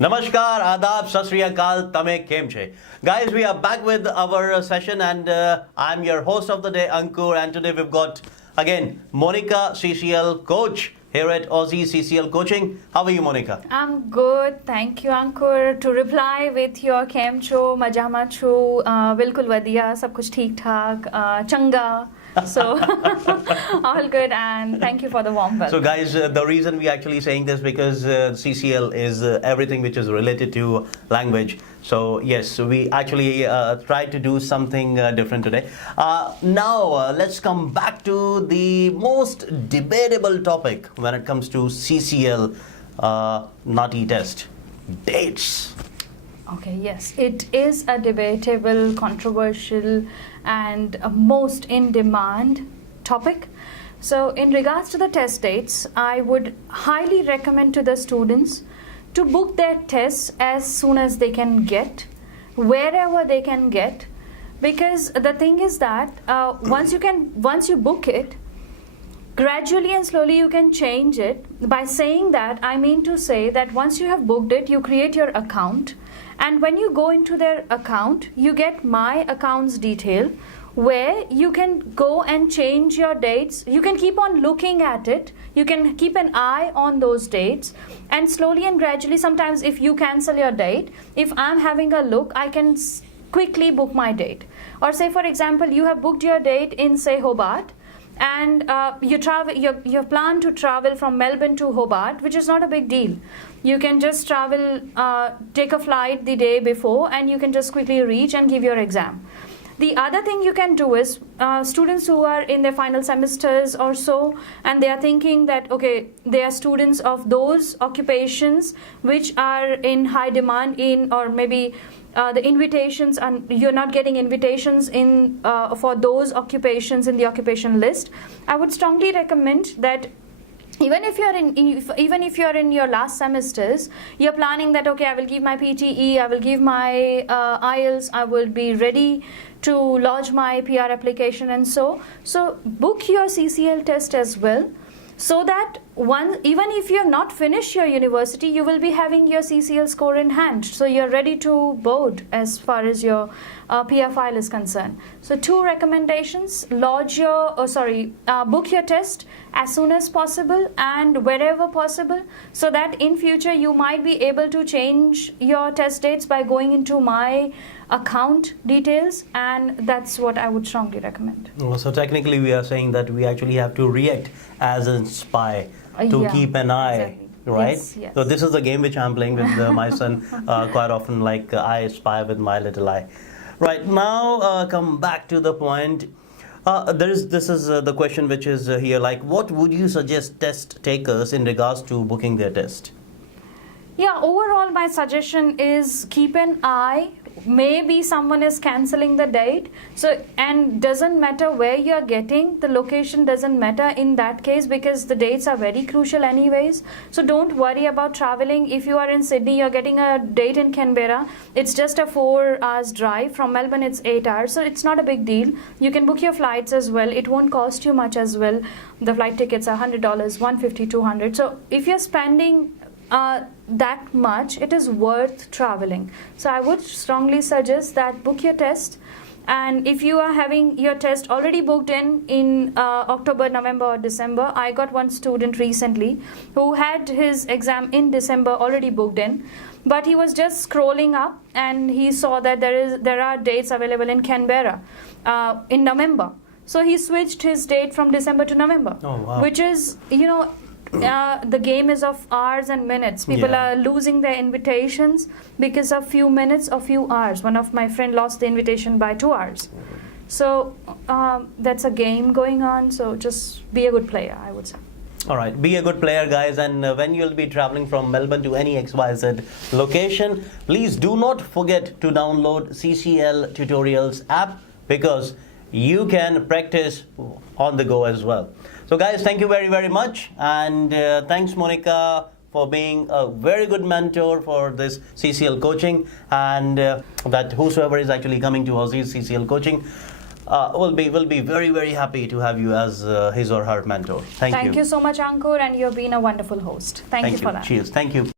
Namaskar, Adab, Sat Sri Akal, Tame Kem Che. Guys, we are back with our session and I'm your host of the day, Ankur, and today we've got again Monica CCL coach here at Aussizz CCL coaching. How are you, Monica? I'm good, thank you, Ankur. To reply with your Kem Cho, Majama Cho, Bilkul Vadiya, Sab Kuch Theek Thaak, Changa. So all good, and thank you for the warm welcome. So guys, the reason we actually saying this because CCL is everything which is related to language. So yes, we actually try to do something different today. Now let's come back to the most debatable topic when it comes to CCL NAATI test, dates. Okay, yes, it is a debatable, controversial, and a most in demand topic. So in regards to the test dates, I would highly recommend to the students to book their tests as soon as they can get, wherever they can get, because the thing is that once you book it, gradually and slowly you can change it. By saying that, I mean to say that once you have booked it, you create your account, and when you go into their account, you get my accounts detail, where you can go and change your dates. You can keep on looking at it. You can keep an eye on those dates, and slowly and gradually, sometimes if you cancel your date, if I'm having a look, I can quickly book my date. Or say, for example, you have booked your date in, say, Hobart, and you plan to travel from Melbourne to Hobart, which is not a big deal. You can just travel, take a flight the day before, and you can just quickly reach and give your exam. The other thing you can do is students who are in their final semesters or so, and they are thinking that, okay, they are students of those occupations which are in high demand in, or maybe the invitations, and you're not getting invitations in for those occupations in the occupation list. I would strongly recommend that even if you're in your last semesters, you're planning that, okay, I will give my PTE, I will give my IELTS, I will be ready to lodge my PR application, and so book your CCL test as well, so that even if you have not finished your university, you will be having your CCL score in hand, so you're ready to board as far as your PR file is concerned. So two recommendations: book your test as soon as possible and wherever possible, so that in future you might be able to change your test dates by going into my account details, and that's what I would strongly recommend. So technically we are saying that we actually have to react as a spy to keep an eye. Exactly. Right? Yes. So this is the game which I'm playing with my son quite often, like I spy with my little eye. Right, now come back to the point. This is the question which is here, like what would you suggest test takers in regards to booking their test? Yeah, overall my suggestion is keep an eye. Maybe someone is cancelling the date, so, and doesn't matter where you're getting, the location doesn't matter in that case, because the dates are very crucial anyways. So don't worry about traveling. If you are in Sydney, you're getting a date in Canberra, it's just a 4 hours drive. From Melbourne it's 8 hours, so it's not a big deal. You can book your flights as well. It won't cost you much as well. The flight tickets are $100, $150, $200. So if you're spending that much, it is worth traveling. So I would strongly suggest that book your test, and if you are having your test already booked in October, November or December, I got one student recently who had his exam in December already booked in, but he was just scrolling up and he saw that there are dates available in Canberra in November. So he switched his date from December to November. Oh, wow. Which is, the game is of hours and minutes. People are losing their invitations because of few minutes or few hours. One of my friend lost the invitation by 2 hours. So that's a game going on. So just be a good player, I would say. All right, be a good player, guys, and when you'll be traveling from Melbourne to any XYZ location, please do not forget to download CCL Tutorials app, because you can practice on the go as well. So guys, thank you very, very much, and thanks Monica for being a very good mentor for this CCL coaching, and that whosoever is actually coming to Aussizz CCL coaching, will be very, very happy to have you as his or her mentor. Thank you. Thank you so much, Ankur, and you've been a wonderful host. Thank you for that. Cheers. Thank you.